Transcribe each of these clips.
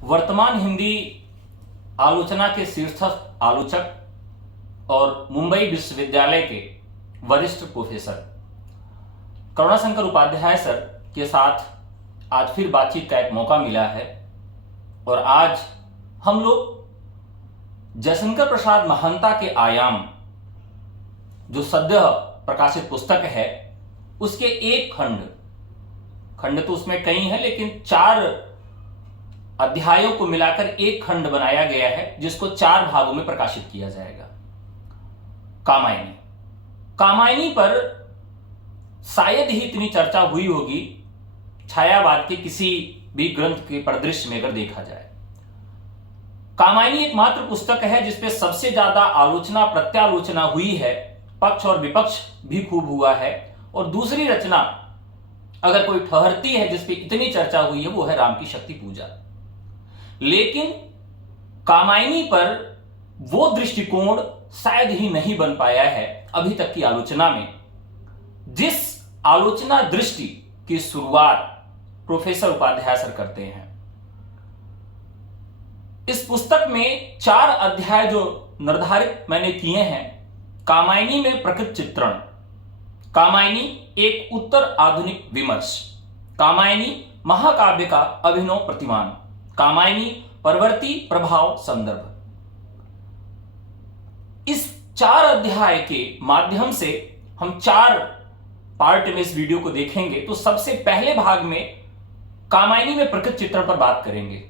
वर्तमान हिंदी आलोचना के शीर्षस्थ आलोचक और मुंबई विश्वविद्यालय के वरिष्ठ प्रोफेसर करुणाशंकर उपाध्याय सर के साथ आज फिर बातचीत का एक मौका मिला है। और आज हम लोग जयशंकर प्रसाद महंता के आयाम, जो सद्य प्रकाशित पुस्तक है, उसके एक खंड तो उसमें कई है, लेकिन 4 अध्यायों को मिलाकर एक खंड बनाया गया है, जिसको 4 भागों में प्रकाशित किया जाएगा। कामायनी पर शायद ही इतनी चर्चा हुई होगी छायावाद के किसी भी ग्रंथ के परिदृश्य में अगर देखा जाए। कामायनी एकमात्र पुस्तक है जिसपे सबसे ज्यादा आलोचना प्रत्यालोचना हुई है, पक्ष और विपक्ष भी खूब हुआ है। और दूसरी रचना अगर कोई ठहरती है जिसपे इतनी चर्चा हुई है, वो है राम की शक्ति पूजा। लेकिन कामायनी पर वो दृष्टिकोण शायद ही नहीं बन पाया है अभी तक की आलोचना में, जिस आलोचना दृष्टि की शुरुआत प्रोफेसर उपाध्याय सर करते हैं। इस पुस्तक में 4 अध्याय जो निर्धारित मैंने किए हैं। कामायनी में प्रकृत चित्रण, कामायनी एक उत्तर आधुनिक विमर्श, कामायनी महाकाव्य का अभिनव प्रतिमान, कामायनी परवर्ती प्रभाव संदर्भ। इस 4 अध्याय के माध्यम से हम 4 पार्ट में इस वीडियो को देखेंगे। तो सबसे पहले भाग में कामायनी में प्रकृत चित्रण पर बात करेंगे।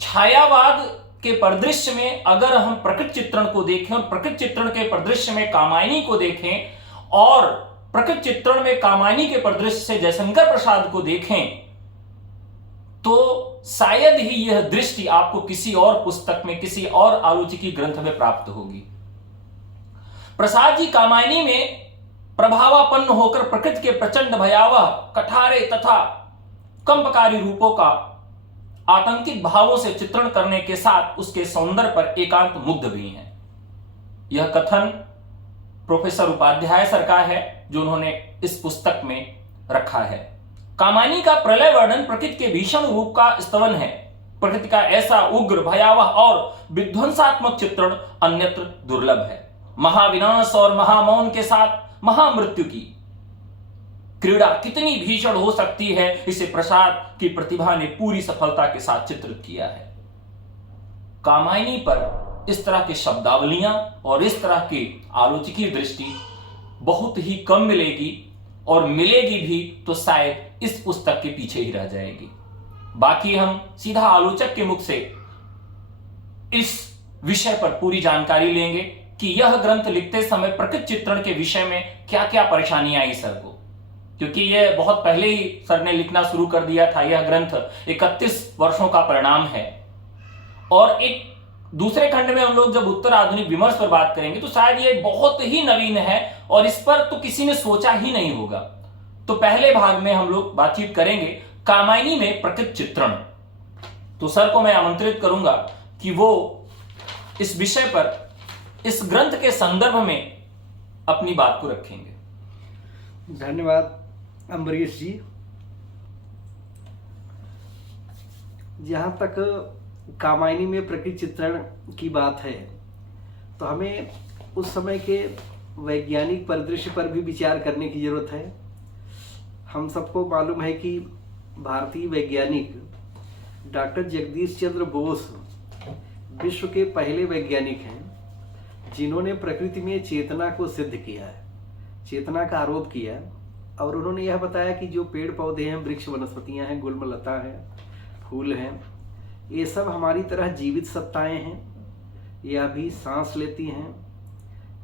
छायावाद के परिदृश्य में अगर हम प्रकृत चित्रण को देखें और प्रकृत चित्रण के परिदृश्य में कामायनी को देखें और प्रकृत चित्रण में कामायनी के परिदृश्य से जयशंकर प्रसाद को देखें, तो शायद ही यह दृष्टि आपको किसी और पुस्तक में, किसी और आलोचकी ग्रंथ में प्राप्त होगी। प्रसाद जी कामायनी में प्रभावापन्न होकर प्रकृति के प्रचंड भयावह, कठारे तथा कंपकारी रूपों का आतंकित भावों से चित्रण करने के साथ उसके सौंदर्य पर एकांत मुग्ध भी हैं। यह कथन प्रोफेसर उपाध्याय सर का है, जो उन्होंने इस पुस्तक में रखा है। कामायनी का प्रलय वर्णन प्रकृति के भीषण रूप का स्तवन है। प्रकृति का ऐसा उग्र, भयावह और विध्वंसात्मक चित्रण अन्यत्र दुर्लभ है। महाविनाश और महामौन के साथ महामृत्यु की क्रीड़ा कितनी भीषण हो सकती है, इसे प्रसाद की प्रतिभा ने पूरी सफलता के साथ चित्रित किया है। कामायनी पर इस तरह की शब्दावलियां और इस तरह की आलोचकीय दृष्टि बहुत ही कम मिलेगी, और मिलेगी भी तो शायद इस पुस्तक के पीछे ही रह जाएगी। बाकी हम सीधा आलोचक के मुख से इस विषय पर पूरी जानकारी लेंगे कि यह ग्रंथ लिखते समय प्रकृत चित्रण के विषय में क्या क्या परेशानियां आई सर को, क्योंकि यह बहुत पहले ही सर ने लिखना शुरू कर दिया था। यह ग्रंथ 31 वर्षों का परिणाम है। और एक दूसरे खंड में हम लोग जब उत्तर आधुनिक विमर्श पर बात करेंगे तो शायद यह बहुत ही नवीन है और इस पर तो किसी ने सोचा ही नहीं होगा। तो पहले भाग में हम लोग बातचीत करेंगे कामायनी में प्रकृत चित्रण। तो सर को मैं आमंत्रित करूंगा कि वो इस विषय पर, इस ग्रंथ के संदर्भ में अपनी बात को रखेंगे। धन्यवाद अम्बरीश जी। जहाँ तक कामायनी में प्रकृति चित्रण की बात है, तो हमें उस समय के वैज्ञानिक परिदृश्य पर भी विचार करने की जरूरत है। हम सबको मालूम है कि भारतीय वैज्ञानिक डॉक्टर जगदीश चंद्र बोस विश्व के पहले वैज्ञानिक हैं जिन्होंने प्रकृति में चेतना को सिद्ध किया है, चेतना का आरोप किया। और उन्होंने यह बताया कि जो पेड़ पौधे हैं, वृक्ष वनस्पतियां हैं, गुल्मलता है, फूल हैं, ये सब हमारी तरह जीवित सत्ताएं हैं। यह भी सांस लेती हैं,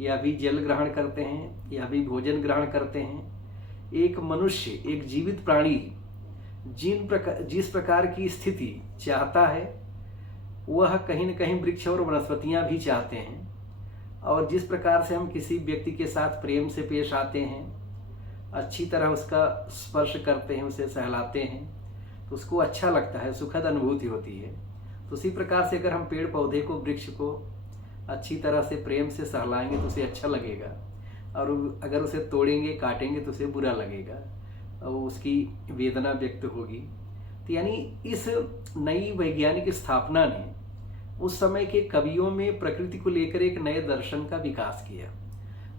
यह भी जल ग्रहण करते हैं, यह भी भोजन ग्रहण करते हैं। एक मनुष्य, एक जीवित प्राणी जिस प्रकार की स्थिति चाहता है, वह कहीं न कहीं वृक्ष और वनस्पतियां भी चाहते हैं। और जिस प्रकार से हम किसी व्यक्ति के साथ प्रेम से पेश आते हैं, अच्छी तरह उसका स्पर्श करते हैं, उसे सहलाते हैं, तो उसको अच्छा लगता है, सुखद अनुभूति होती है। तो उसी प्रकार से अगर हम पेड़ पौधे को, वृक्ष को अच्छी तरह से प्रेम से सहलाएंगे तो उसे अच्छा लगेगा, और अगर उसे तोड़ेंगे, काटेंगे तो उसे बुरा लगेगा और उसकी वेदना व्यक्त होगी। तो यानी इस नई वैज्ञानिक स्थापना ने उस समय के कवियों में प्रकृति को लेकर एक नए दर्शन का विकास किया।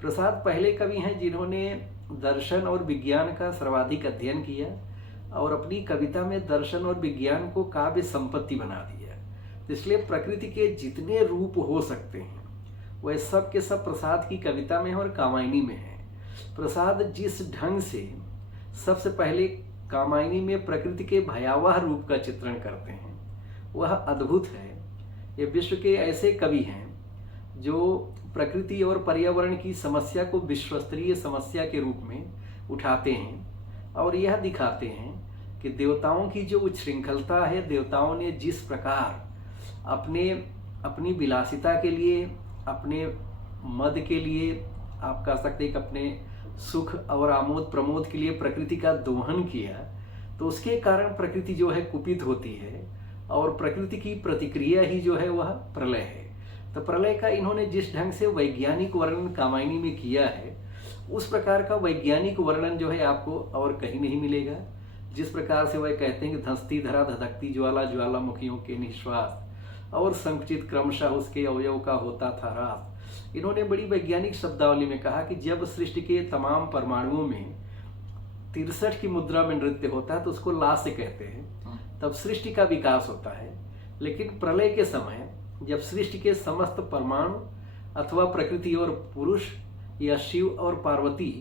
प्रसाद पहले कवि हैं जिन्होंने दर्शन और विज्ञान का सर्वाधिक अध्ययन किया और अपनी कविता में दर्शन और विज्ञान को काव्य संपत्ति बना दिया। तो इसलिए प्रकृति के जितने रूप हो सकते हैं वह सब के सब प्रसाद की कविता में और कामायनी में है। प्रसाद जिस ढंग से सबसे पहले कामायनी में प्रकृति के भयावह रूप का चित्रण करते हैं वह अद्भुत है। ये विश्व के ऐसे कवि हैं जो प्रकृति और पर्यावरण की समस्या को विश्वस्तरीय समस्या के रूप में उठाते हैं और यह दिखाते हैं कि देवताओं की जो उच्छृंखलता है, देवताओं ने जिस प्रकार अपनी विलासिता के लिए, अपने मद के लिए, आप कह सकते हैं कि अपने सुख और आमोद प्रमोद के लिए प्रकृति का दोहन किया, तो उसके कारण प्रकृति जो है कुपित होती है और प्रकृति की प्रतिक्रिया ही जो है वह प्रलय है। तो प्रलय का इन्होंने जिस ढंग से वैज्ञानिक वर्णन कामायनी में किया है उस प्रकार का वैज्ञानिक वर्णन जो है आपको और कहीं नहीं मिलेगा। जिस प्रकार से वह कहते हैं कि धंसती धरा धधकती ज्वाला, ज्वालामुखियों के निश्वास और संकुचित क्रमशः उसके अवयव का होता था ह्रास। इन्होंने बड़ी वैज्ञानिक शब्दावली में कहा कि जब सृष्टि के तमाम परमाणुओं में 63 की मुद्रा में नृत्य होता है तो उसको लास्य कहते हैं, तब सृष्टि का विकास होता है। लेकिन प्रलय के समय जब सृष्टि के समस्त परमाणु अथवा प्रकृति और पुरुष या शिव और पार्वती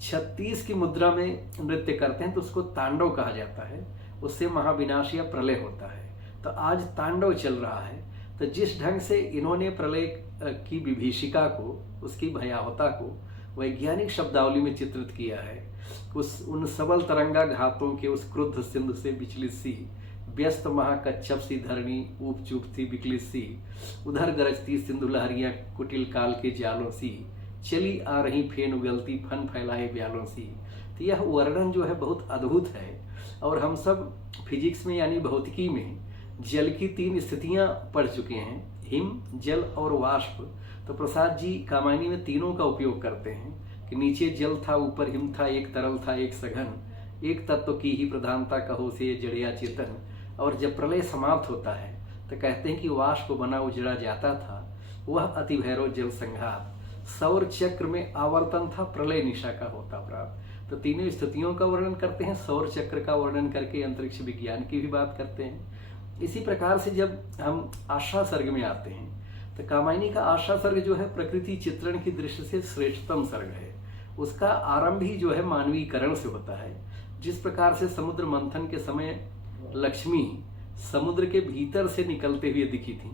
36 की मुद्रा में नृत्य करते हैं तो उसको तांडव कहा जाता है। उससे महाविनाश या प्रलय होता है। तो आज तांडव चल रहा है। तो जिस ढंग से इन्होंने प्रलय की विभीषिका को, उसकी भयावता को वैज्ञानिक शब्दावली में चित्रित किया है, उन सबल तरंगा घातों के उस क्रुद्ध सिंधु से विचलित सी, व्यस्त महाकच्छप सी धरणी ऊप चूप सी विकलित सी, उधर गरजती सिंधु लहरियां कुटिल काल के जालों सी, चली आ रही फेन उगलती फन फैलाए ब्यालों सी। तो यह वर्णन जो है बहुत अद्भुत है। और हम सब फिजिक्स में यानी भौतिकी में जल की 3 स्थितियां पढ़ चुके हैं, हिम, जल और वाष्प। तो प्रसाद जी कामायनी में तीनों का उपयोग करते हैं कि नीचे जल था, ऊपर हिम था, एक तरल था, एक सघन, एक तत्व की ही प्रधानता कहो से जड़िया चेतन। और जब प्रलय समाप्त होता है तो कहते हैं कि वाष्प बना उजड़ा जाता था, वह अति भैरव जल संघात, सौर चक्र में आवर्तन था, प्रलय निशा का होता प्राप्त। तो तीनों स्थितियों का वर्णन करते हैं, सौर चक्र का वर्णन करके अंतरिक्ष विज्ञान की भी बात करते हैं। इसी प्रकार से जब हम आशा सर्ग में आते हैं तो कामायनी का आशा सर्ग जो है प्रकृति चित्रण की दृष्टि से श्रेष्ठतम सर्ग है। उसका आरंभ ही जो है मानवीकरण से होता है। जिस प्रकार से समुद्र मंथन के समय लक्ष्मी समुद्र के भीतर से निकलते हुए दिखी थी,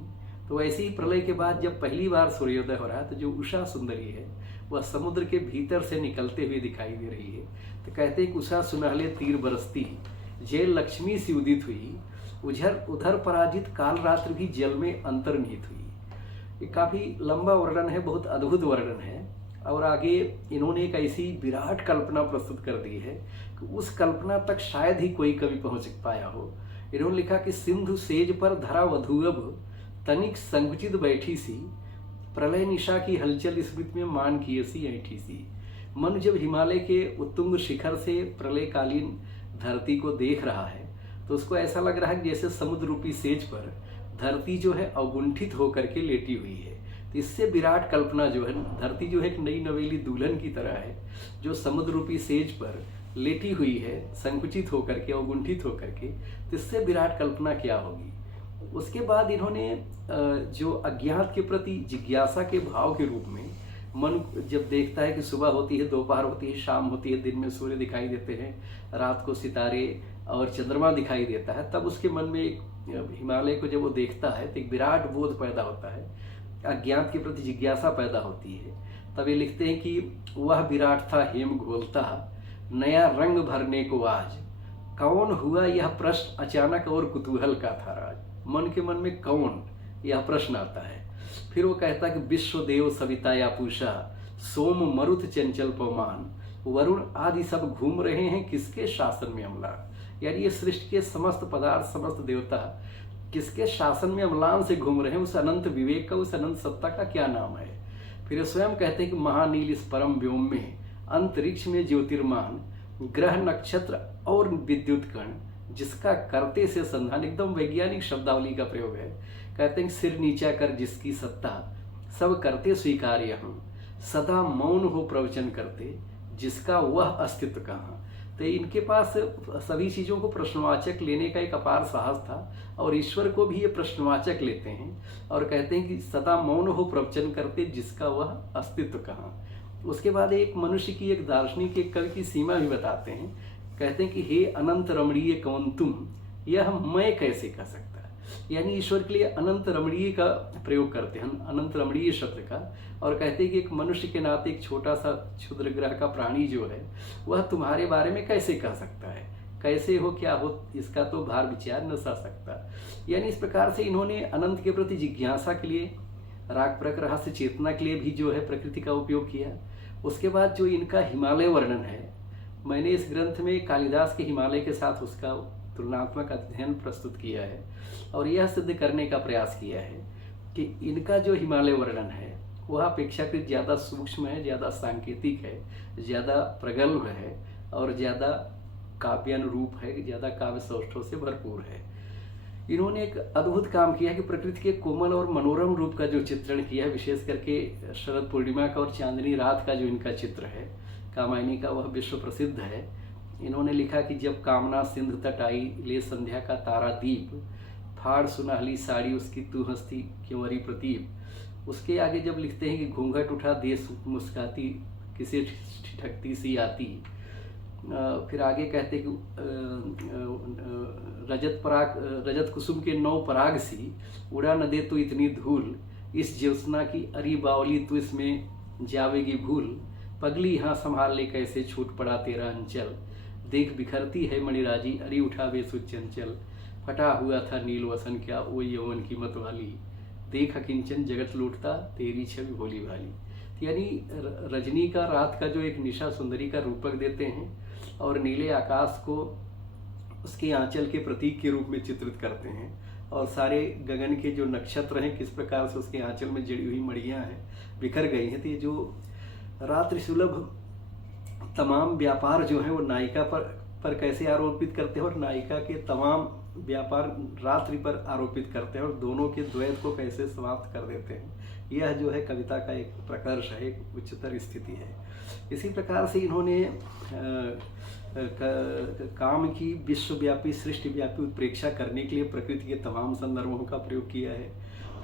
तो वैसे ही प्रलय के बाद जब पहली बार सूर्योदय हो रहा है तो जो उषा सुंदरी है वह समुद्र के भीतर से निकलते हुए दिखाई दे रही है। तो कहते हैं कि उषा सुनहले तीर बरसती, जय लक्ष्मी सी उदित हुई, उधर पराजित काल रात्रि भी जल में अंतर्निहित हुई। ये काफी लंबा वर्णन है, बहुत अद्भुत वर्णन है। और आगे इन्होंने एक ऐसी विराट कल्पना प्रस्तुत कर दी है कि उस कल्पना तक शायद ही कोई कवि पहुंच पाया हो। इन्होंने लिखा कि सिंधु सेज पर धरा वधुअब तनिक संकुचित बैठी सी, प्रलय निशा की हलचल स्मृति में मान किए सी ऐठी सी। मन जब हिमालय के उत्तुंग शिखर से प्रलयकालीन धरती को देख रहा है तो उसको ऐसा लग रहा है कि जैसे समुद्र रूपी सेज पर धरती जो है अवगुंठित होकर के लेटी हुई है। तो इससे विराट कल्पना जो है, धरती जो है एक नई नवेली दुल्हन की तरह है जो समुद्र रूपी सेज पर लेटी हुई है, संकुचित होकर के, अवगुंठित होकर के। तो इससे विराट कल्पना क्या होगी। उसके बाद इन्होंने जो अज्ञात के प्रति जिज्ञासा के भाव के रूप में, मन जब देखता है कि सुबह होती है, दोपहर होती है, शाम होती है, दिन में सूर्य दिखाई देते हैं, रात को सितारे और चंद्रमा दिखाई देता है, तब उसके मन में एक हिमालय को जब वो देखता है तो एक विराट बोध पैदा होता है, अज्ञात के प्रति जिज्ञासा पैदा होती है। तब ये लिखते हैं कि वह विराट था हेम घोलता, नया रंग भरने को आज, कौन हुआ यह प्रश्न अचानक और कुतूहल का था राज। मन के मन में कौन, यह प्रश्न आता है। फिर वो कहता है कि विश्वदेव सविता या पूषा, सोम मरुत चंचल पवमान, वरुण आदि सब घूम रहे हैं किसके शासन में अमला। यानी ये सृष्टि के समस्त पदार्थ, समस्त देवता किसके शासन में अम्लान से घूम रहे हैं, उस अनंत विवेक का, उस अनंत सत्ता का क्या नाम है। फिर स्वयं कहते हैं कि महानील इस परम व्योम में, अंतरिक्ष में ज्योतिर्मान, ग्रह नक्षत्र और विद्युत कण, जिसका करते से संधान, एकदम वैज्ञानिक शब्दावली का प्रयोग है। कहते हैं सिर नीचा कर जिसकी सत्ता, सब करते स्वीकार्य हूँ, सदा मौन हो प्रवचन करते, जिसका वह अस्तित्व कहाँ। तो इनके पास सभी चीज़ों को प्रश्नवाचक लेने का एक अपार साहस था, और ईश्वर को भी ये प्रश्नवाचक लेते हैं और कहते हैं कि सदा मौन हो प्रवचन करते, जिसका वह अस्तित्व कहाँ। उसके बाद एक मनुष्य की, एक दार्शनिक, एक कवि की सीमा भी बताते हैं। कहते हैं कि हे अनंत रमणीय कौन तुम, यह मैं कैसे कह सकता। यानी ईश्वर के लिए अनंत रमणीय का प्रयोग करते हैं, अनंत रमणीय शब्द का, और कहते हैं कि एक मनुष्य के नाते एक छोटा सा क्षुद्र ग्रह का प्राणी जो है वह तुम्हारे बारे में कैसे कह सकता है, कैसे हो क्या हो, इसका तो भार विचार न सा सकता। यानी इस प्रकार से इन्होंने अनंत के प्रति जिज्ञासा के लिए, राग प्रक रहस्य चेतना के लिए भी जो है प्रकृति का उपयोग किया। उसके बाद जो इनका हिमालय वर्णन है, मैंने इस ग्रंथ में कालिदास के हिमालय के साथ उसका तुलनात्मक अध्ययन प्रस्तुत किया है और यह सिद्ध करने का प्रयास किया है कि इनका जो हिमालय वर्णन है वह अपेक्षाकृत ज़्यादा सूक्ष्म है, ज़्यादा सांकेतिक है, ज़्यादा प्रगल्भ है और ज़्यादा काव्यानुरूप है, ज़्यादा काव्य सौष्ठव से भरपूर है। इन्होंने एक अद्भुत काम किया कि प्रकृति के कोमल और मनोरम रूप का जो चित्रण किया है, विशेष करके शरद पूर्णिमा का और चांदनी रात का जो इनका चित्र है कामायनी का, वह विश्व प्रसिद्ध है। इन्होंने लिखा कि जब कामना सिंध तट आई, ले संध्या का तारा दीप, फाड़ सुनहली साड़ी उसकी तू हंसती क्योंवरी प्रतीप। उसके आगे जब लिखते हैं कि घूंघट उठा देश मुस्काती, किसी ठिठकती सी आती। फिर आगे कहते कि रजत कुसुम के नौ पराग सी, उड़ा न दे तो इतनी धूल, इस ज्योत्सना की अरी बावली तू इसमें जावेगी भूल, पगली यहाँ संभाल ले कैसे छूट पड़ा तेरा अंचल, देख बिखरती है मणिराजी अरी उठा बेसु चंचल, फटा हुआ था नील वसन क्या वो यौवन की मत वाली, देख किंचन जगत लूटता तेरी छवि भोली भाली। यानी रजनी का, रात का जो एक निशा सुंदरी का रूपक देते हैं और नीले आकाश को उसके आंचल के प्रतीक के रूप में चित्रित करते हैं, और सारे गगन के जो नक्षत्र हैं किस प्रकार से उसके आंचल में जड़ी हुई मड़ियाँ हैं, बिखर गई हैं। तो ये जो रात्रि सुलभ तमाम व्यापार जो है वो नायिका पर कैसे आरोपित करते हैं और नायिका के तमाम व्यापार रात्रि पर आरोपित करते हैं और दोनों के द्वैत को कैसे समाप्त कर देते हैं, यह जो है कविता का एक प्रकर्ष है, एक उच्चतर स्थिति है। इसी प्रकार से इन्होंने काम की विश्वव्यापी सृष्टिव्यापी उत्प्रेक्षा करने के लिए प्रकृति के तमाम संदर्भों का प्रयोग किया है।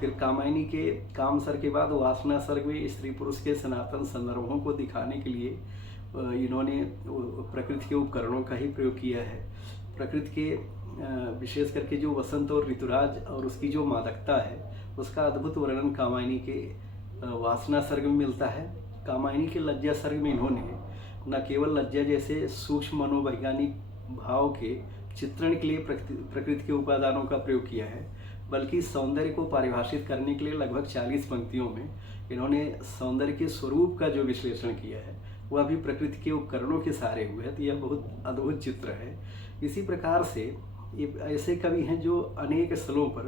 फिर कामायनी के काम सर्ग के बाद वासना सर्ग में स्त्री पुरुष के सनातन संदर्भों को दिखाने के लिए इन्होंने प्रकृति के उपकरणों का ही प्रयोग किया है। प्रकृति के विशेष करके जो वसंत और ऋतुराज और उसकी जो मादकता है उसका अद्भुत वर्णन कामायनी के वासना सर्ग में मिलता है। कामायनी के लज्जा सर्ग में इन्होंने न केवल लज्जा जैसे सूक्ष्म मनोवैज्ञानिक भाव के चित्रण के लिए प्रकृति के उपादानों का प्रयोग किया है, बल्कि सौंदर्य को परिभाषित करने के लिए लगभग 40 पंक्तियों में इन्होंने सौंदर्य के स्वरूप का जो विश्लेषण किया है वह भी प्रकृति के उपकरणों के सहारे हुए है। तो यह बहुत अद्भुत चित्र है। इसी प्रकार से ये ऐसे कवि हैं जो अनेक स्थलों पर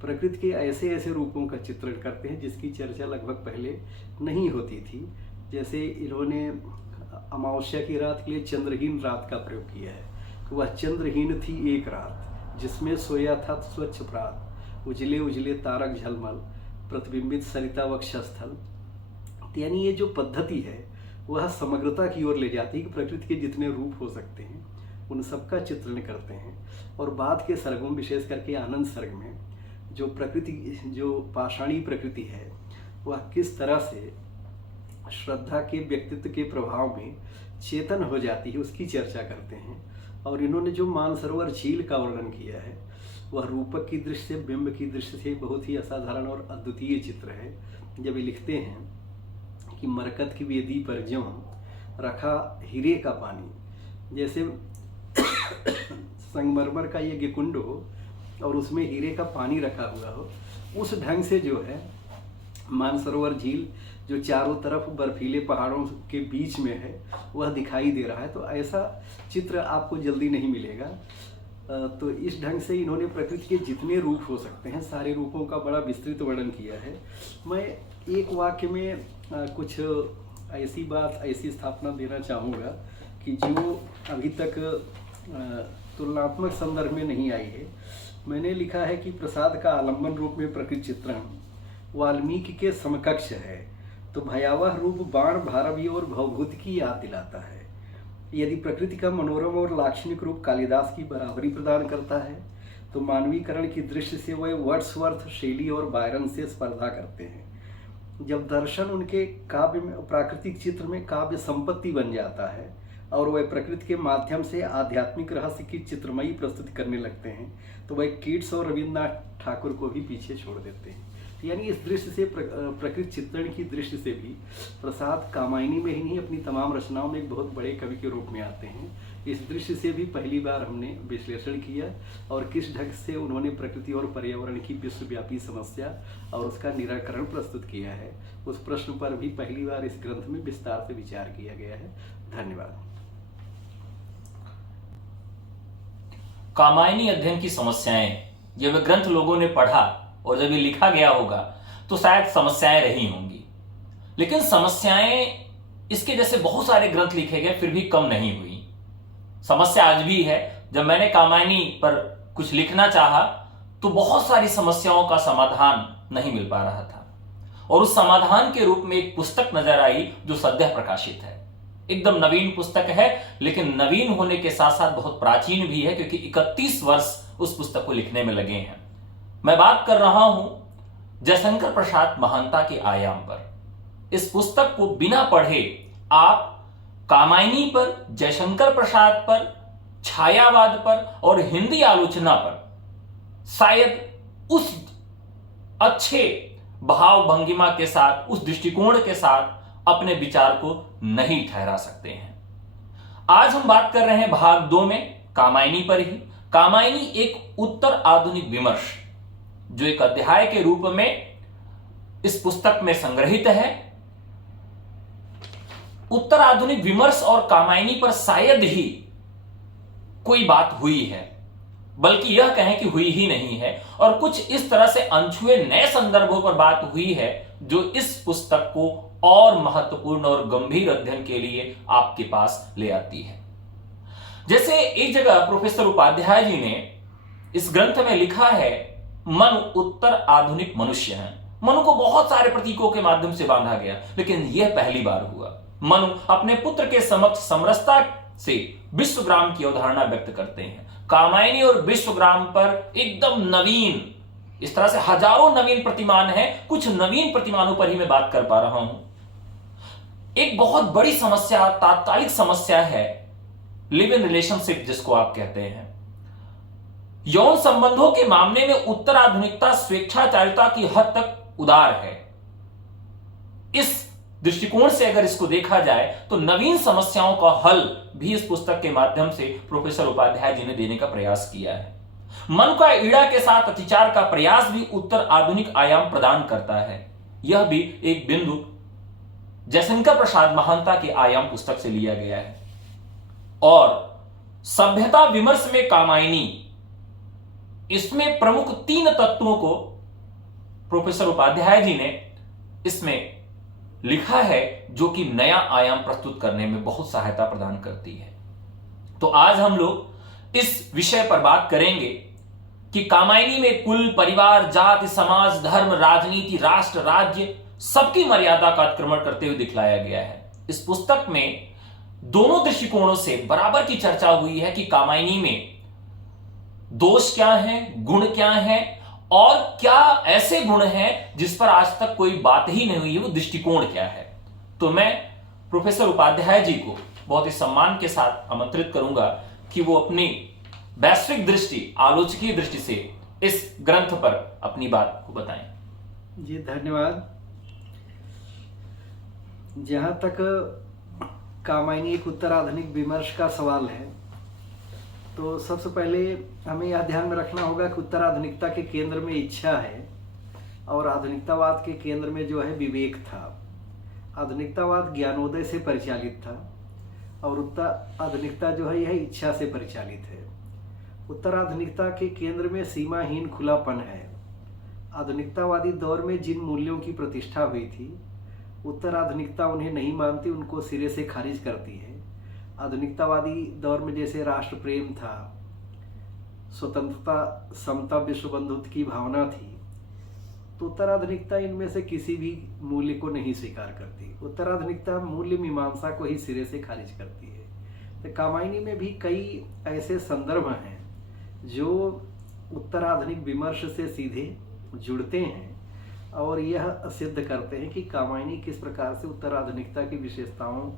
प्रकृति के ऐसे ऐसे रूपों का चित्रण करते हैं जिसकी चर्चा लगभग पहले नहीं होती थी। जैसे इन्होंने अमावस्या की रात के लिए चंद्रहीन रात का प्रयोग किया है। वह चंद्रहीन थी एक रात जिसमें सोया था स्वच्छ प्रात, उजले उजले तारक झलमल, प्रतिबिंबित सरिता वक्षस्थल। यानी ये जो पद्धति है वह समग्रता की ओर ले जाती है कि प्रकृति के जितने रूप हो सकते हैं उन सबका चित्रण करते हैं। और बाद के सर्गों विशेष करके आनंद सर्ग में जो प्रकृति, जो पाषाणी प्रकृति है वह किस तरह से श्रद्धा के व्यक्तित्व के प्रभाव में चेतन हो जाती है उसकी चर्चा करते हैं। और इन्होंने जो मानसरोवर झील का वर्णन किया है वह रूपक की दृष्टि से, बिंब की दृष्टि से बहुत ही असाधारण और अद्वितीय चित्र है। जब ये लिखते हैं कि मरकत की वेदी पर ज्यों रखा हीरे का पानी, जैसे संगमरमर का ये कुंड हो और उसमें हीरे का पानी रखा हुआ हो, उस ढंग से जो है मानसरोवर झील जो चारों तरफ बर्फीले पहाड़ों के बीच में है वह दिखाई दे रहा है। तो ऐसा चित्र आपको जल्दी नहीं मिलेगा। तो इस ढंग से इन्होंने प्रकृति के जितने रूप हो सकते हैं सारे रूपों का बड़ा विस्तृत वर्णन किया है। मैं एक वाक्य में कुछ ऐसी बात, ऐसी स्थापना देना चाहूँगा कि जो अभी तक तुलनात्मक संदर्भ में नहीं आई है। मैंने लिखा है कि प्रसाद का आलंबन रूप में प्रकृति चित्रण वाल्मीकि के समकक्ष है, तो भयावह रूप बाण भारवी और भवभूति की याद दिलाता है। यदि प्रकृति का मनोरम और लाक्षणिक रूप कालिदास की बराबरी प्रदान करता है, तो मानवीकरण की दृष्टि से वह वर्ड्सवर्थ, शेली और बायरन से स्पर्धा करते हैं। जब दर्शन उनके काव्य में, प्राकृतिक चित्र में काव्य संपत्ति बन जाता है और वह प्रकृति के माध्यम से आध्यात्मिक रहस्य की चित्रमयी प्रस्तुति करने लगते हैं, तो वह कीट्स और रविन्द्रनाथ ठाकुर को भी पीछे छोड़ देते हैं। यानी इस दृष्टि से प्रकृति चित्रण की दृष्टि से भी प्रसाद कामायनी में ही नहीं, अपनी तमाम रचनाओं में एक बहुत बड़े कवि के रूप में आते हैं। इस दृष्टि से भी पहली बार हमने विश्लेषण किया और किस ढंग से उन्होंने प्रकृति और पर्यावरण की विश्वव्यापी समस्या और उसका निराकरण प्रस्तुत किया है, उस प्रश्न पर भी पहली बार इस ग्रंथ में विस्तार से विचार किया गया है। धन्यवाद। कामायनी अध्ययन की समस्याएं, जब ग्रंथ लोगों ने पढ़ा और जब ये लिखा गया होगा तो शायद समस्याएं रही होंगी, लेकिन समस्याएं इसके जैसे बहुत सारे ग्रंथ लिखे गए फिर भी कम नहीं हुई। समस्या आज भी है। जब मैंने कामायनी पर कुछ लिखना चाहा तो बहुत सारी समस्याओं का समाधान नहीं मिल पा रहा था, और उस समाधान के रूप में एक पुस्तक नजर आई जो सद्य प्रकाशित है। एकदम नवीन पुस्तक है, लेकिन नवीन होने के साथ साथ बहुत प्राचीन भी है, क्योंकि 31 वर्ष उस पुस्तक को लिखने में लगे हैं। मैं बात कर रहा हूं जयशंकर प्रसाद महानता के आयाम पर। इस पुस्तक को बिना पढ़े आप कामायनी पर, जयशंकर प्रसाद पर, छायावाद पर और हिंदी आलोचना पर शायद उस अच्छे भाव भंगिमा के साथ, उस दृष्टिकोण के साथ अपने विचार को नहीं ठहरा सकते हैं। आज हम बात कर रहे हैं भाग 2 में कामायनी पर ही। कामायनी एक उत्तर आधुनिक विमर्श, जो एक अध्याय के रूप में इस पुस्तक में संग्रहित है। उत्तर आधुनिक विमर्श और कामायनी पर शायद ही कोई बात हुई है, बल्कि यह कहें कि हुई ही नहीं है, और कुछ इस तरह से अनछुए नए संदर्भों पर बात हुई है जो इस पुस्तक को और महत्वपूर्ण और गंभीर अध्ययन के लिए आपके पास ले आती है। जैसे एक जगह प्रोफेसर उपाध्याय जी ने इस ग्रंथ में लिखा है, मन उत्तर आधुनिक मनुष्य है। मनु को बहुत सारे प्रतीकों के माध्यम से बांधा गया, लेकिन यह पहली बार हुआ। मनु अपने पुत्र के समक्ष समरसता से विश्वग्राम की अवधारणा व्यक्त करते हैं। कामायनी और विश्वग्राम पर एकदम नवीन, इस तरह से हजारों नवीन प्रतिमान हैं। कुछ नवीन प्रतिमानों पर ही मैं बात कर पा रहा हूं। एक बहुत बड़ी समस्या, तात्कालिक समस्या है लिव इन रिलेशनशिप, जिसको आप कहते हैं। यौन संबंधों के मामले में उत्तराधुनिकता स्वेच्छाचारिता की हद तक उदार है। इस दृष्टिकोण से अगर इसको देखा जाए तो नवीन समस्याओं का हल भी इस पुस्तक के माध्यम से प्रोफेसर उपाध्याय जी ने देने का प्रयास किया है। मन का ईड़ा के साथ अतिचार का प्रयास भी उत्तर आधुनिक आयाम प्रदान करता है। यह भी एक बिंदु जयशंकर प्रसाद महानता के आयाम पुस्तक से लिया गया है। और सभ्यता विमर्श में कामायनी, इसमें प्रमुख 3 तत्वों को प्रोफेसर उपाध्याय जी ने इसमें लिखा है, जो कि नया आयाम प्रस्तुत करने में बहुत सहायता प्रदान करती है। तो आज हम लोग इस विषय पर बात करेंगे कि कामायनी में कुल, परिवार, जाति, समाज, धर्म, राजनीति, राष्ट्र, राज्य सबकी मर्यादा का अतिक्रमण करते हुए दिखलाया गया है। इस पुस्तक में दोनों दृष्टिकोणों से बराबर की चर्चा हुई है कि कामायनी में दोष क्या है, गुण क्या है, और क्या ऐसे गुण हैं जिस पर आज तक कोई बात ही नहीं हुई है, वो दृष्टिकोण क्या है। तो मैं प्रोफेसर उपाध्याय जी को बहुत ही सम्मान के साथ आमंत्रित करूंगा कि वो अपनी वैश्विक दृष्टि, आलोचकीय दृष्टि से इस ग्रंथ पर अपनी बात को बताएं। जी धन्यवाद। जहाँ तक कामायनी एक उत्तराधुनिक विमर्श का सवाल है, तो सबसे पहले हमें यह ध्यान में रखना होगा कि उत्तराधुनिकता के केंद्र में इच्छा है और आधुनिकतावाद के केंद्र में जो है विवेक था। आधुनिकतावाद ज्ञानोदय से परिचालित था और उत्तर आधुनिकता जो है यह इच्छा से परिचालित है। उत्तराधुनिकता के केंद्र में सीमाहीन खुलापन है। आधुनिकतावादी दौर में जिन मूल्यों की प्रतिष्ठा हुई थी, उत्तराधुनिकता उन्हें नहीं मानती, उनको सिरे से खारिज करती है। आधुनिकतावादी दौर में जैसे राष्ट्र प्रेम था, स्वतंत्रता, समता, विश्व बंधुत्व की भावना थी, तो उत्तराधुनिकता इनमें से किसी भी मूल्य को नहीं स्वीकार करती। उत्तराधुनिकता मूल्य मीमांसा को ही सिरे से खारिज करती है। तो कामायनी में भी कई ऐसे संदर्भ हैं जो उत्तराधुनिक विमर्श से सीधे जुड़ते हैं और यह सिद्ध करते हैं कि कामायनी किस प्रकार से उत्तराधुनिकता की विशेषताओं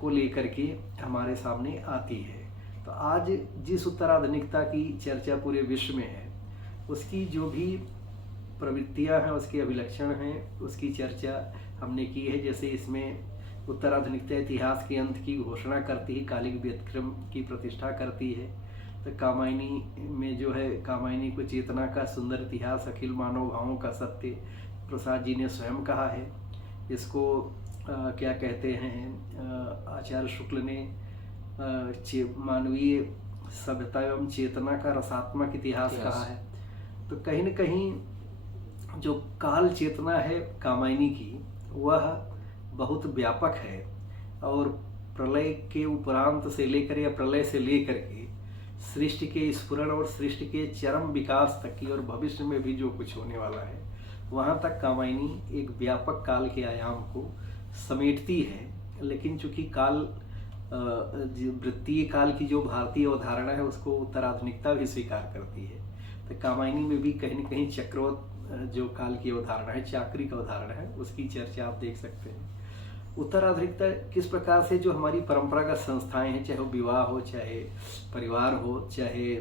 को लेकर के हमारे सामने आती है। तो आज जिस उत्तराधुनिकता की चर्चा पूरे विश्व में है, उसकी जो भी प्रवृत्तियां हैं, उसके अभिलक्षण हैं, उसकी चर्चा हमने की है। जैसे इसमें उत्तराधुनिकता इतिहास के अंत की घोषणा करती है, कालिक व्यतिक्रम की प्रतिष्ठा करती है। तो कामायनी में जो है, कामायनी को चेतना का सुंदर इतिहास, अखिल मानव भावों का सत्य, प्रसाद जी ने स्वयं कहा है। इसको क्या कहते हैं, आचार्य शुक्ल ने मानवीय सभ्यता एवं चेतना का रसात्मक इतिहास कहा है। तो कहीं न कहीं जो काल चेतना है कामायनी की, वह बहुत व्यापक है और प्रलय के उपरांत से लेकर या प्रलय से लेकर के सृष्टि के स्फुरण और सृष्टि के चरम विकास तक की और भविष्य में भी जो कुछ होने वाला है, वहाँ तक कामायनी एक व्यापक काल के आयाम को समेटती है। लेकिन चूंकि काल वृत्तीय काल की जो भारतीय अवधारणा है, उसको उत्तराधुनिकता भी स्वीकार करती है। तो कामायनी में भी कहीं न कहीं चक्रवत जो काल की अवधारणा है, चाक्रिक अवधारणा है, उसकी चर्चा आप देख सकते हैं। उत्तराधुनिकता किस प्रकार से जो हमारी परंपरागत संस्थाएं हैं, चाहे वो विवाह हो, चाहे परिवार हो, चाहे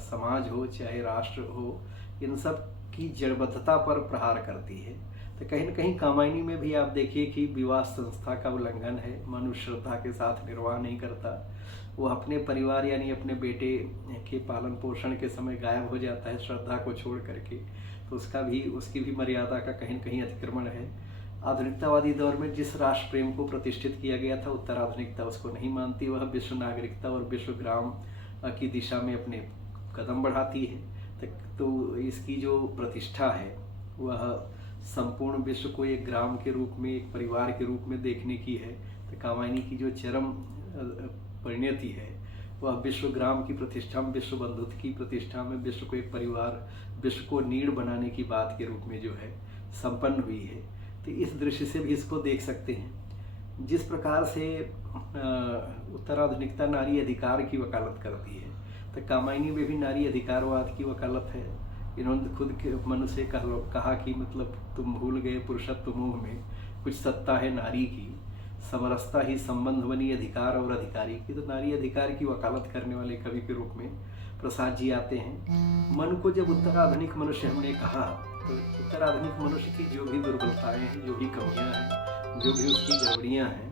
समाज हो, चाहे राष्ट्र हो, इन सब की जड़बद्धता पर प्रहार करती है। तो कहीं न कहीं कामायनी में भी आप देखिए कि विवाह संस्था का उल्लंघन है, मनुष्य श्रद्धा के साथ निर्वाह नहीं करता, वो अपने परिवार यानी अपने बेटे के पालन पोषण के समय गायब हो जाता है श्रद्धा को छोड़ करके। तो उसकी भी मर्यादा का कहीं न कहीं अतिक्रमण है। आधुनिकतावादी दौर में जिस राष्ट्र प्रेम को प्रतिष्ठित किया गया था, उत्तराधुनिकता उसको नहीं मानती। वह विश्व नागरिकता और विश्व ग्राम की दिशा में अपने कदम बढ़ाती है। तो इसकी जो प्रतिष्ठा है, वह संपूर्ण विश्व को एक ग्राम के रूप में, एक परिवार के रूप में देखने की है। तो कामायनी की जो चरम परिणति है, वह विश्व ग्राम की प्रतिष्ठा में, विश्व बंधुत्व की प्रतिष्ठा में, विश्व को एक परिवार, विश्व को नीड़ बनाने की बात के रूप में जो है संपन्न हुई है। तो इस दृश्य से भी इसको देख सकते हैं। जिस प्रकार से उत्तराधुनिकता नारी अधिकार की वकालत करती है, तो कामायनी में भी नारी अधिकारवाद की वकालत है। इन्होंने खुद के मनुष्य कहा कि मतलब तुम भूल गए पुरुषत्व मोह में, कुछ सत्ता है नारी की, समरसता ही संबंध बनी अधिकार और अधिकारी की। तो नारी अधिकार की वकालत करने वाले कवि के रूप में प्रसाद जी आते हैं। मन को जब उत्तराधुनिक मनुष्य हमने कहा, तो उत्तराधुनिक मनुष्य की जो भी दुर्बलताएं हैं, जो भी कमियां हैं, जो भी उसकी गड़बड़ियां हैं,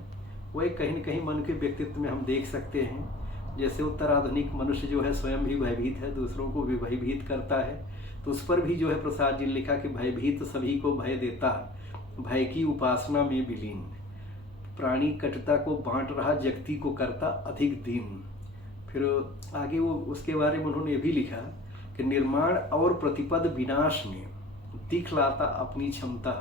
वह कहीं न कहीं मन के व्यक्तित्व में हम देख सकते हैं। जैसे उत्तराधुनिक मनुष्य जो है स्वयं भी भयभीत है, दूसरों को भी भयभीत करता है। तो उस पर भी जो है प्रसाद जी ने लिखा कि भयभीत सभी को भय देता, भय की उपासना में विलीन, प्राणी कटता को बांट रहा, जगती को करता अधिक दीन। फिर आगे वो उसके बारे में उन्होंने भी लिखा कि निर्माण और प्रतिपद विनाश में दिखलाता अपनी क्षमता,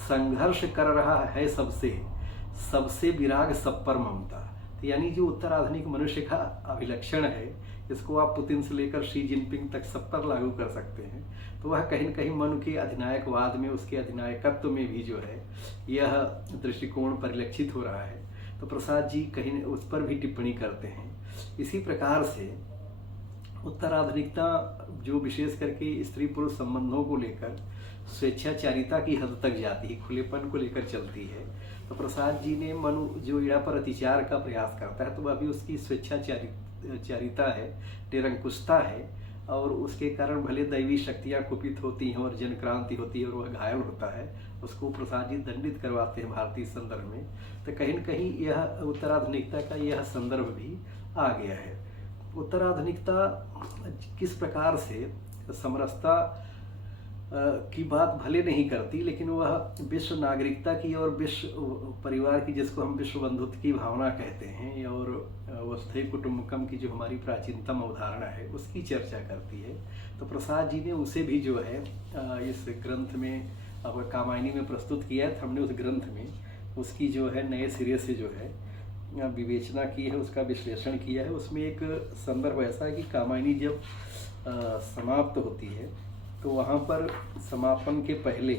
संघर्ष कर रहा है सबसे विराग सब पर ममता। तो यानी जो उत्तराधुनिक मनुष्य का अभिलक्षण है, इसको आप पुतिन से लेकर शी जिनपिंग तक सब पर लागू कर सकते हैं। तो वह कहीं न कहीं मन के अधिनायकवाद में, उसके अधिनायकत्व में भी जो है यह दृष्टिकोण परिलक्षित हो रहा है। तो प्रसाद जी कहीं उस पर भी टिप्पणी करते हैं। इसी प्रकार से उत्तराधुनिकता जो विशेष करके स्त्री पुरुष संबंधों को लेकर स्वेच्छाचारिता की हद तक जाती है, खुलेपन को लेकर चलती है। तो प्रसाद जी ने मनु जो ईड़ा पर अतिचार का प्रयास करता है, तो वह भी उसकी स्वेच्छाचारिता है, निरंकुशता है, और उसके कारण भले दैवी शक्तियाँ कुपित होती हैं और जनक्रांति होती है और वह घायल होता है, उसको प्रसाद जी दंडित करवाते हैं भारतीय संदर्भ में। तो कहीं न कहीं यह उत्तराधुनिकता का यह संदर्भ भी आ गया है। उत्तराधुनिकता किस प्रकार से समरसता की बात भले नहीं करती, लेकिन वह विश्व नागरिकता की और विश्व परिवार की, जिसको हम विश्व बंधुत्व की भावना कहते हैं, और वसुधैव कुटुंबकम की जो हमारी प्राचीनतम अवधारणा है, उसकी चर्चा करती है। तो प्रसाद जी ने उसे भी जो है इस ग्रंथ में, अब कामायनी में प्रस्तुत किया है। हमने उस ग्रंथ में उसकी जो है नए सिरे से जो है विवेचना की है, उसका विश्लेषण किया है। उसमें एक संदर्भ ऐसा है कि कामायनी जब समाप्त होती है तो वहाँ पर समापन के पहले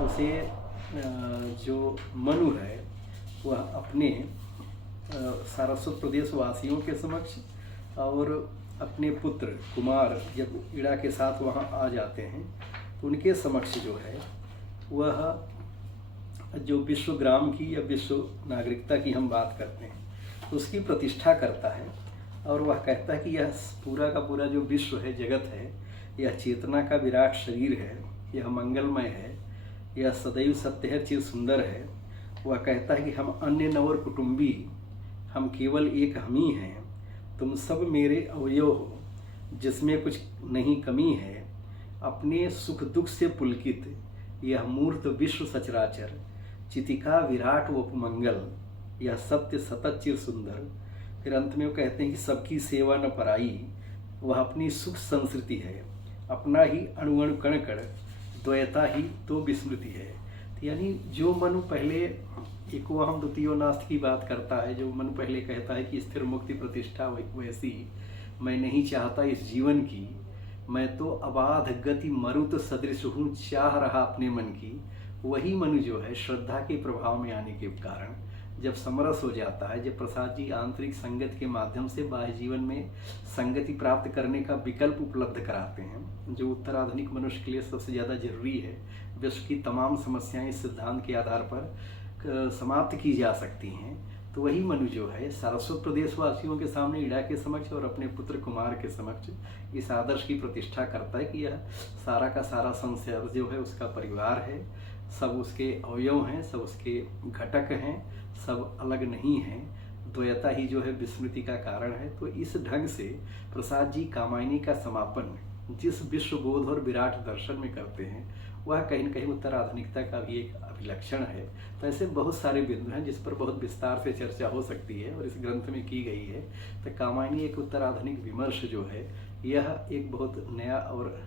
उसे जो मनु है वह अपने सारस्वत प्रदेश वासियों के समक्ष और अपने पुत्र कुमार जब इड़ा के साथ वहाँ आ जाते हैं तो उनके समक्ष जो है वह जो विश्वग्राम की या विश्व नागरिकता की हम बात करते हैं तो उसकी प्रतिष्ठा करता है और वह कहता है कि यह पूरा का पूरा जो विश्व है, जगत है, यह चेतना का विराट शरीर है, यह मंगलमय है, यह सदैव सत्य है, चिर सुंदर है। वह कहता है कि हम अन्य नवर कुटुंबी, हम केवल एक हम ही हैं, तुम सब मेरे अवयव हो, जिसमें कुछ नहीं कमी है। अपने सुख दुख से पुलकित यह मूर्त विश्व सचराचर, चितिका विराट उपमंगल, यह सत्य सतत चिर सुंदर। फिर अंत में वो कहते हैं कि सबकी सेवा न पराई, वह अपनी सुख संस्कृति है, अपना ही अणु कण कण, द्वैता ही तो विस्मृति है। तो यानी जो मनु पहले एको अहम द्वितीयो नास्ति की बात करता है, जो मनु पहले कहता है कि स्थिर मुक्ति प्रतिष्ठा वैसी मैं नहीं चाहता इस जीवन की, मैं तो अबाध गति मरुत सदृश हूँ, चाह रहा अपने मन की, वही मनु जो है श्रद्धा के प्रभाव में आने के कारण जब समरस हो जाता है, जब प्रसाद जी आंतरिक संगत के माध्यम से बाह्य जीवन में संगति प्राप्त करने का विकल्प उपलब्ध कराते हैं, जो उत्तराधुनिक मनुष्य के लिए सबसे ज़्यादा जरूरी है। विश्व की तमाम समस्याएं इस सिद्धांत के आधार पर समाप्त की जा सकती हैं। तो वही मनु जो है सारस्वत प्रदेश वासियों के सामने इड़ा के समक्ष और अपने पुत्र कुमार के समक्ष इस आदर्श की प्रतिष्ठा करता है कि यह सारा का सारा संसार जो है उसका परिवार है, सब उसके अवयव हैं, सब उसके घटक हैं, सब अलग नहीं हैं, द्वैता ही जो है विस्मृति का कारण है। तो इस ढंग से प्रसाद जी कामायनी का समापन जिस विश्वबोध और विराट दर्शन में करते हैं वह कहीं न कहीं उत्तराधुनिकता का भी एक अभिलक्षण है। तो ऐसे बहुत सारे बिंदु हैं जिस पर बहुत विस्तार से चर्चा हो सकती है और इस ग्रंथ में की गई है। तो कामायनी एक उत्तराधुनिक विमर्श जो है यह एक बहुत नया और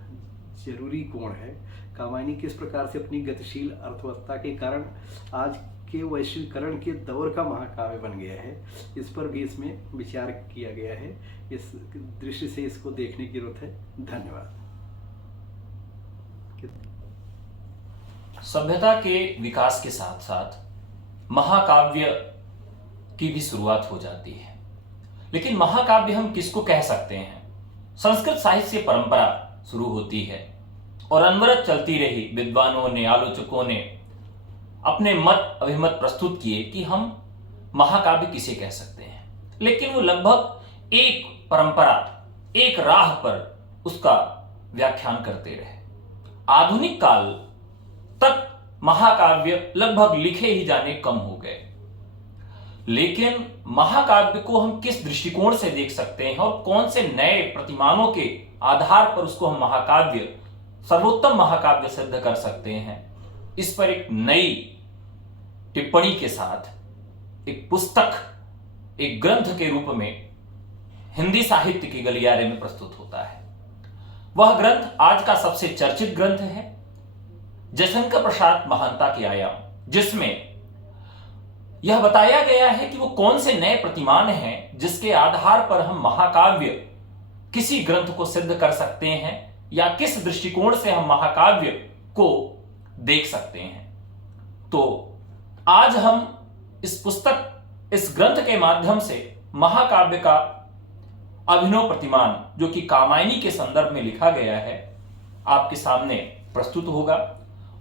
जरूरी कोण है। कामायनी किस प्रकार से अपनी गतिशील अर्थवत्ता के कारण आज के वैश्वीकरण के दौर का महाकाव्य बन गया है, इस पर भी इसमें विचार किया गया है। इस दृष्टि से इसको देखने की जरूरत है। धन्यवाद। सभ्यता के विकास के साथ साथ महाकाव्य की भी शुरुआत हो जाती है, लेकिन महाकाव्य हम किसको कह सकते हैं? संस्कृत साहित्य परंपरा शुरू होती है और अनवरत चलती रही। विद्वानों ने, आलोचकों ने अपने मत अभिमत प्रस्तुत किए कि हम महाकाव्य किसे कह सकते हैं, लेकिन वो लगभग एक परंपरा, एक राह पर उसका व्याख्यान करते रहे। आधुनिक काल तक महाकाव्य लगभग लिखे ही जाने कम हो गए, लेकिन महाकाव्य को हम किस दृष्टिकोण से देख सकते हैं और कौन से नए प्रतिमानों के आधार पर उसको हम महाकाव्य, सर्वोत्तम महाकाव्य सिद्ध कर सकते हैं, इस पर एक नई टिप्पणी के साथ एक पुस्तक, एक ग्रंथ के रूप में हिंदी साहित्य के गलियारे में प्रस्तुत होता है। वह ग्रंथ आज का सबसे चर्चित ग्रंथ है, जयशंकर प्रसाद महानता के आयाम, जिसमें यह बताया गया है कि वो कौन से नए प्रतिमान हैं जिसके आधार पर हम महाकाव्य किसी ग्रंथ को सिद्ध कर सकते हैं या किस दृष्टिकोण से हम महाकाव्य को देख सकते हैं। तो आज हम इस पुस्तक, इस ग्रंथ के माध्यम से महाकाव्य का अभिनव प्रतिमान, जो कि कामायनी के संदर्भ में लिखा गया है, आपके सामने प्रस्तुत होगा।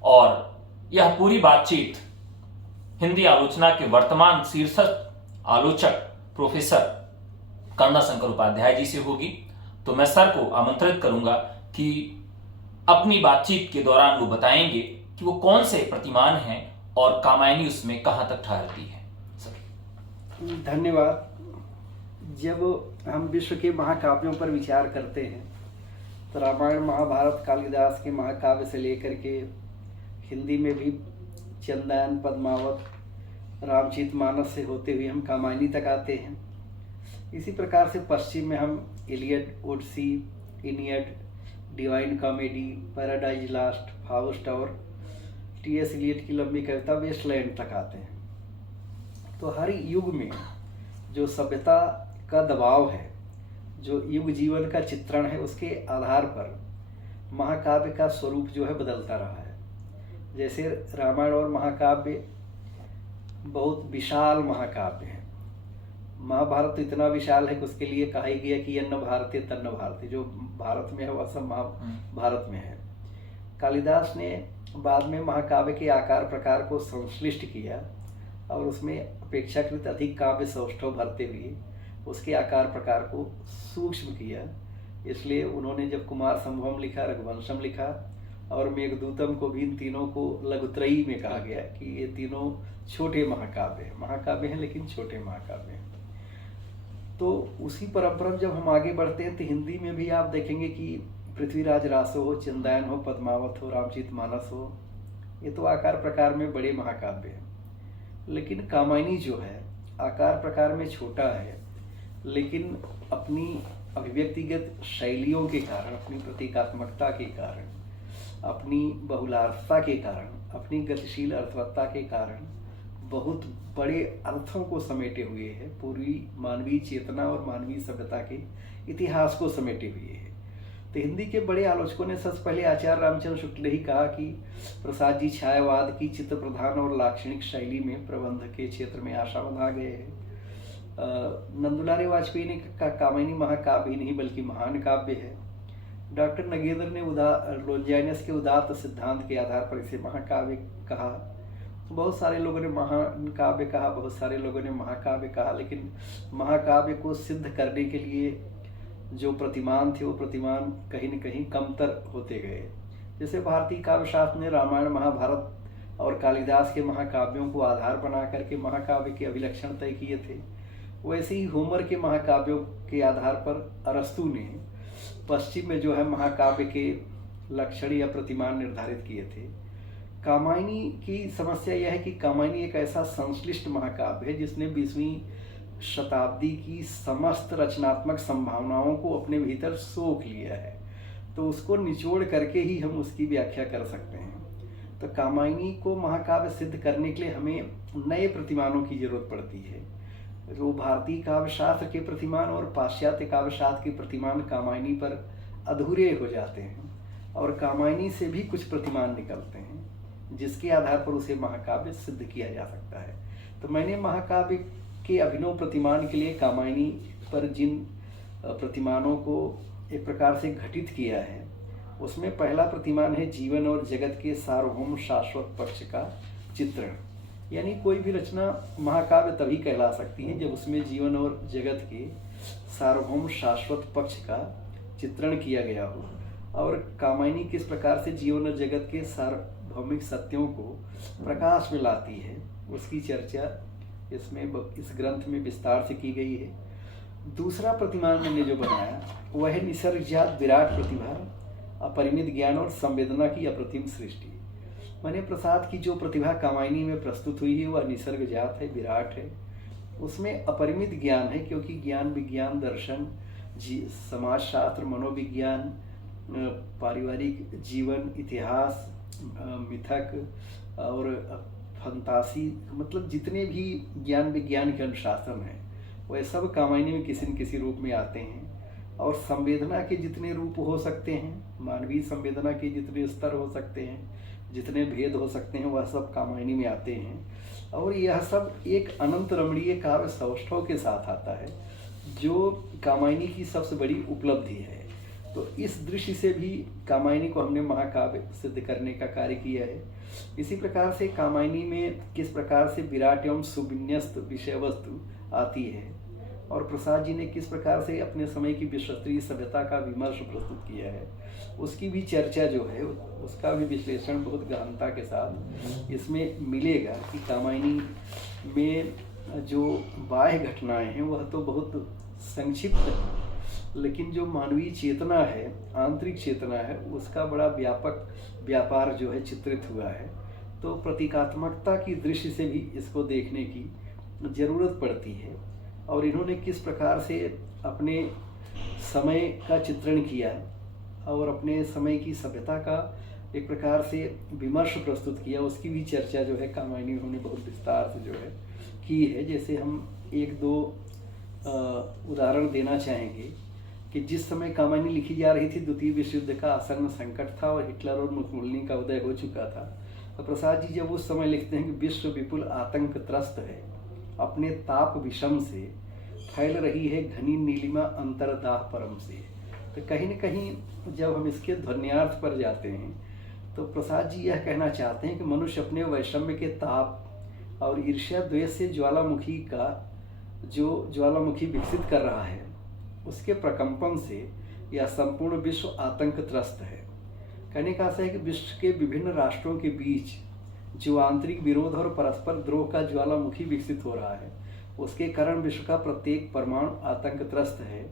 और यह पूरी बातचीत हिंदी आलोचना के वर्तमान शीर्षक आलोचक प्रोफेसर करुणाशंकर उपाध्याय जी से होगी। तो मैं सर को आमंत्रित करूंगा कि अपनी बातचीत के दौरान वो बताएंगे कि वो कौन से प्रतिमान हैं और कामायनी उसमें कहां तक ठहरती है। सर धन्यवाद। जब हम विश्व के महाकाव्यों पर विचार करते हैं तो रामायण, महाभारत, कालिदास के महाकाव्य से लेकर के हिंदी में भी चंदन, पद्मावत, रामचरितमानस से होते हुए हम कामायनी तक आते हैं। इसी प्रकार से पश्चिम में हम Iliad, Odyssey, Aeneid, Divine Comedy, Paradise Lost, Faust और टी.एस. इलियट की लंबी कविता वेस्टलैंड तक आते हैं। तो हर युग में जो सभ्यता का दबाव है, जो युग जीवन का चित्रण है, उसके आधार पर महाकाव्य का स्वरूप जो है बदलता रहा है। जैसे रामायण और महाकाव्य बहुत विशाल महाकाव्य है। महाभारत तो इतना विशाल है कि उसके लिए कहा ही गया कि अन्न भारतीय तन्न भारतीय, जो भारत में है वह सब महाभारत में है। कालिदास ने बाद में महाकाव्य के आकार प्रकार को संश्लिष्ट किया और उसमें अपेक्षाकृत अधिक काव्य सौष्ठव भरते हुए उसके आकार प्रकार को सूक्ष्म किया। इसलिए उन्होंने जब कुमार संभवम लिखा, रघुवंशम लिखा और मेघदूतम को भी इन तीनों को लघुत्रयी में कहा गया कि ये तीनों छोटे महाकाव्य हैं लेकिन छोटे महाकाव्य हैं। तो उसी परंपरा में जब हम आगे बढ़ते हैं तो हिंदी में भी आप देखेंगे कि पृथ्वीराज रासो हो, चंदायन हो, पद्मावत हो, रामचरितमानस हो, ये तो आकार प्रकार में बड़े महाकाव्य हैं। लेकिन कामायनी जो है आकार प्रकार में छोटा है, लेकिन अपनी अभिव्यक्तिगत शैलियों के कारण, अपनी प्रतीकात्मकता के कारण, अपनी बहुलार्थता के कारण, अपनी गतिशील अर्थवत्ता के कारण बहुत बड़े अर्थों को समेटे हुए है। पूरी मानवीय चेतना और मानवीय सभ्यता के इतिहास को समेटे हुए है। तो हिंदी के बड़े आलोचकों ने सबसे पहले आचार्य रामचंद्र शुक्ल ने ही कहा कि प्रसाद जी छायावाद की चित्र प्रधान और लाक्षणिक शैली में प्रबंध के क्षेत्र में आशा बंधा गए हैं। नंदुलारे वाजपेयी ने कहा कामायनी महाकाव्य ही नहीं बल्कि महान काव्य है। डॉक्टर नगेंद्र ने लोंजाइनस के उदात्त सिद्धांत के आधार पर इसे महाकाव्य कहा। बहुत सारे लोगों ने महान काव्य कहा, बहुत सारे लोगों ने महाकाव्य कहा, लेकिन महाकाव्य को सिद्ध करने के लिए जो प्रतिमान थे वो प्रतिमान कहीं न कहीं कमतर होते गए। जैसे भारतीय काव्यशास्त्र ने रामायण, महाभारत और कालिदास के महाकाव्यों को आधार बना करके महाकाव्य के अभिलक्षण तय किए थे, वैसे ही होमर के महाकाव्यों के आधार पर अरस्तु ने पश्चिम में जो है महाकाव्य के लक्षण या प्रतिमान निर्धारित किए थे। कामायनी की समस्या यह है कि कामायनी एक ऐसा संश्लिष्ट महाकाव्य है जिसने 20वीं शताब्दी की समस्त रचनात्मक संभावनाओं को अपने भीतर सोख लिया है। तो उसको निचोड़ करके ही हम उसकी व्याख्या कर सकते हैं। तो कामायनी को महाकाव्य सिद्ध करने के लिए हमें नए प्रतिमानों की जरूरत पड़ती है। जो भारतीय काव्यशास्त्र के प्रतिमान और पाश्चात्य काव्यशास्त्र के प्रतिमान कामायनी पर अधूरे हो जाते हैं और कामायनी से भी कुछ प्रतिमान निकलते हैं जिसके आधार पर उसे महाकाव्य सिद्ध किया जा सकता है। तो मैंने महाकाव्य के अभिनव प्रतिमान के लिए कामायनी पर जिन प्रतिमानों को एक प्रकार से घटित किया है, उसमें पहला प्रतिमान है जीवन और जगत के सार्वभौम शाश्वत पक्ष का चित्रण। यानी कोई भी रचना महाकाव्य तभी कहला सकती है जब उसमें जीवन और जगत के सार्वभौम शाश्वत पक्ष का चित्रण किया गया हो। और कामायनी किस प्रकार से जीवन और जगत के सार्वभौमिक सत्यों को प्रकाश में लाती है, उसकी चर्चा इसमें इस ग्रंथ में विस्तार से की गई है। दूसरा प्रतिमान मैंने जो बनाया वह है निसर्गजात विराट प्रतिभा, अपरिमित ज्ञान और संवेदना की अप्रतिम सृष्टि। मैंने प्रसाद की जो प्रतिभा कामायनी में प्रस्तुत हुई है वह निसर्गजात है, विराट है। उसमें अपरिमित ज्ञान है क्योंकि ज्ञान, विज्ञान, दर्शन, समाजशास्त्र, मनोविज्ञान, पारिवारिक जीवन, इतिहास, मिथक और फंतासी, मतलब जितने भी ज्ञान विज्ञान के अनुशासन हैं वह सब कामायनी में किसी न किसी रूप में आते हैं। और संवेदना के जितने रूप हो सकते हैं, मानवीय संवेदना के जितने स्तर हो सकते हैं, जितने भेद हो सकते हैं, वह सब कामायनी में आते हैं। और यह सब एक अनंत रमणीय काव्य सौष्ठव के साथ आता है जो कामायनी की सबसे बड़ी उपलब्धि है। तो इस दृष्टि से भी कामायनी को हमने महाकाव्य सिद्ध करने का कार्य किया है। इसी प्रकार से कामायनी में किस प्रकार से विराट एवं सुविन्यस्त विषय वस्तु आती है और प्रसाद जी ने किस प्रकार से अपने समय की विश्वस्तरीय सभ्यता का विमर्श प्रस्तुत किया है, उसकी भी चर्चा जो है, उसका भी विश्लेषण बहुत गहनता के साथ इसमें मिलेगा कि कामायनी में जो बाह्य घटनाएं हैं वह तो बहुत संक्षिप्त है, लेकिन जो मानवीय चेतना है, आंतरिक चेतना है, उसका बड़ा व्यापक व्यापार जो है चित्रित हुआ है। तो प्रतीकात्मकता की दृष्टि से भी इसको देखने की जरूरत पड़ती है। और इन्होंने किस प्रकार से अपने समय का चित्रण किया और अपने समय की सभ्यता का एक प्रकार से विमर्श प्रस्तुत किया, उसकी भी चर्चा जो है कामायनी उन्होंने बहुत विस्तार से जो है की है। जैसे हम एक दो उदाहरण देना चाहेंगे कि जिस समय कामायनी लिखी जा रही थी, द्वितीय विश्व युद्ध का आसन्न संकट था और हिटलर और मुसोलिनी का उदय हो चुका था। तो प्रसाद जी जब उस समय लिखते हैं कि विश्व विपुल आतंक त्रस्त है, अपने ताप विषम से फैल रही है घनी नीलिमा अंतरदाह परम से, तो कहीं न कहीं जब हम इसके ध्वन्यार्थ पर जाते हैं तो प्रसाद जी यह कहना चाहते हैं कि मनुष्य अपने वैषम्य के ताप और ईर्ष्या द्वेष से ज्वालामुखी विकसित कर रहा है, उसके प्रकंपन से यह संपूर्ण विश्व आतंक त्रस्त है। कहने का आशय है कि विश्व के विभिन्न राष्ट्रों के बीच जो आंतरिक विरोध और परस्पर द्रोह का ज्वालामुखी विकसित हो रहा है, उसके कारण विश्व का प्रत्येक परमाणु आतंक त्रस्त है।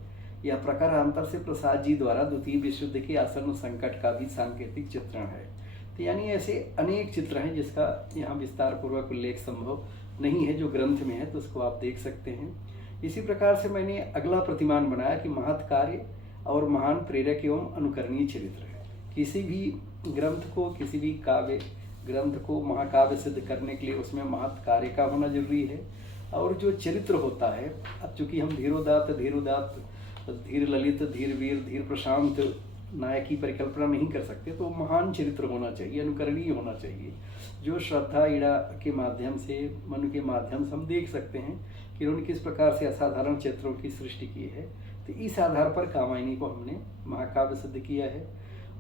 यह प्रकारांतर से प्रसाद जी द्वारा द्वितीय विश्व युद्ध के आसन्न संकट का भी सांकेतिक चित्रण है। तो यानी ऐसे अनेक चित्र हैं जिसका यहाँ विस्तार पूर्वक उल्लेख संभव नहीं है, जो ग्रंथ में है, तो उसको आप देख सकते हैं। इसी प्रकार से मैंने अगला प्रतिमान बनाया कि महत् कार्य और महान प्रेरक एवं अनुकरणीय चरित्र है। किसी भी ग्रंथ को, किसी भी काव्य ग्रंथ को महाकाव्य सिद्ध करने के लिए उसमें महत् कार्य का होना जरूरी है, और जो चरित्र होता है, अब चूंकि हम धीरोदात्त, धीर ललित, धीर वीर, धीर प्रशांत नायक की परिकल्पना नहीं कर सकते, तो महान चरित्र होना चाहिए, अनुकरणीय होना चाहिए, जो श्रद्धा ईड़ा के माध्यम से, मन के माध्यम से हम देख सकते हैं कि उन्होंने किस प्रकार से असाधारण चित्रों की सृष्टि की है। तो इस आधार पर कामायनी को हमने महाकाव्य सिद्ध किया है।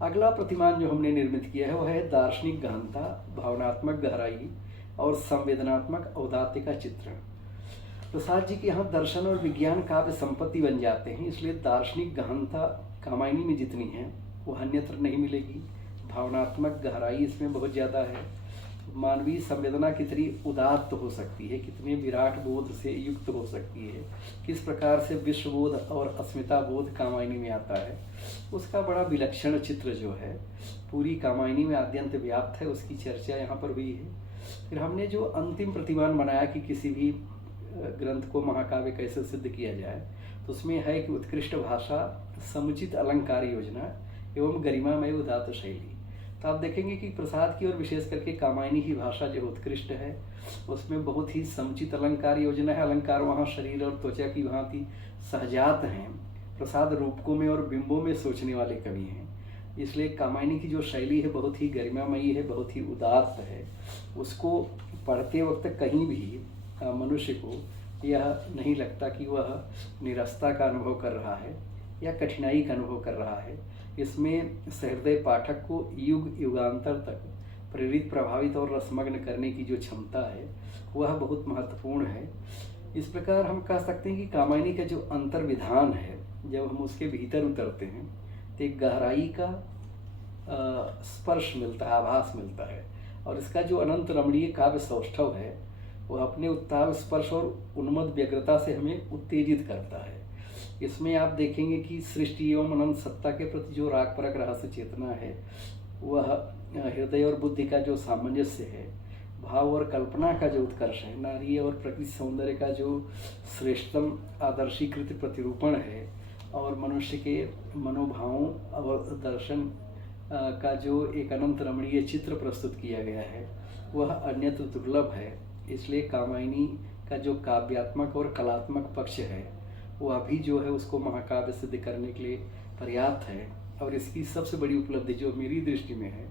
अगला प्रतिमान जो हमने निर्मित किया है वह है दार्शनिक गहनता, भावनात्मक गहराई और संवेदनात्मक औदात्य का चित्रण। प्रसाद जी के यहाँ दर्शन और विज्ञान काव्य संपत्ति बन जाते हैं, इसलिए दार्शनिक गहनता कामायनी में जितनी है वह अन्यत्र नहीं मिलेगी। भावनात्मक गहराई इसमें बहुत ज़्यादा है। मानवीय संवेदना कितनी उदात्त हो सकती है, कितने विराट बोध से युक्त हो सकती है, किस प्रकार से विश्वबोध और अस्मिता बोध कामायनी में आता है, उसका बड़ा विलक्षण चित्र जो है पूरी कामायनी में आद्यंत व्याप्त है, उसकी चर्चा यहाँ पर हुई है। फिर हमने जो अंतिम प्रतिमान बनाया कि किसी भी ग्रंथ को महाकाव्य कैसे सिद्ध किया जाए, तो उसमें है कि उत्कृष्ट भाषा, समुचित अलंकार योजना एवं गरिमामय उदात्त शैली। तो आप देखेंगे कि प्रसाद की और विशेष करके कामायनी की भाषा जो उत्कृष्ट है, उसमें बहुत ही समुचित अलंकार योजना है। अलंकार वहाँ शरीर और त्वचा की भांति सहजात हैं। प्रसाद रूपकों में और बिंबों में सोचने वाले कवि हैं, इसलिए कामायनी की जो शैली है बहुत ही गरिमामयी है, बहुत ही उदात्त है। उसको पढ़ते वक्त कहीं भी मनुष्य को यह नहीं लगता कि वह निरस्ता का अनुभव कर रहा है या कठिनाई का अनुभव कर रहा है। इसमें सहृदय पाठक को युग युगांतर तक प्रेरित, प्रभावित और रसमग्न करने की जो क्षमता है वह बहुत महत्वपूर्ण है। इस प्रकार हम कह सकते हैं कि कामायनी का जो अंतर विधान है, जब हम उसके भीतर उतरते हैं तो एक गहराई का स्पर्श मिलता है, आभास मिलता है, और इसका जो अनंत रमणीय काव्य सौष्ठव है वह अपने उत्ताप स्पर्श और उन्मत्त व्यग्रता से हमें उत्तेजित करता है। इसमें आप देखेंगे कि सृष्टि एवं अनंत सत्ता के प्रति जो रागपरक रहस्य चेतना है, वह हृदय और बुद्धि का जो सामंजस्य है, भाव और कल्पना का जो उत्कर्ष है, नारी और प्रकृति सौंदर्य का जो श्रेष्ठतम आदर्शीकृत प्रतिरूपण है, और मनुष्य के मनोभावों और दर्शन का जो एक अनंत रमणीय चित्र प्रस्तुत किया गया है, वह अन्यत्र दुर्लभ है। इसलिए कामायनी का जो काव्यात्मक और कलात्मक पक्ष है वह अभी जो है उसको महाकाव्य सिद्ध करने के लिए पर्याप्त है। और इसकी सबसे बड़ी उपलब्धि जो मेरी दृष्टि में है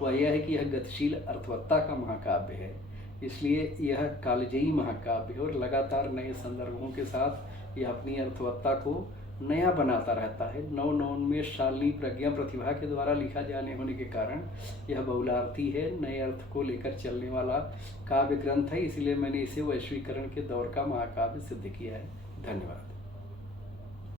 वह यह है कि यह गतिशील अर्थवत्ता का महाकाव्य है। इसलिए यह कालजयी महाकाव्य है और लगातार नए संदर्भों के साथ यह अपनी अर्थवत्ता को नया बनाता रहता है। नवोन्मेष शालिनी प्रज्ञा प्रतिभा के द्वारा लिखा जाने होने के कारण यह बहुलार्थी है, नए अर्थ को लेकर चलने वाला काव्य ग्रंथ है। इसलिए मैंने इसे वैश्वीकरण के दौर का महाकाव्य सिद्ध किया है। धन्यवाद।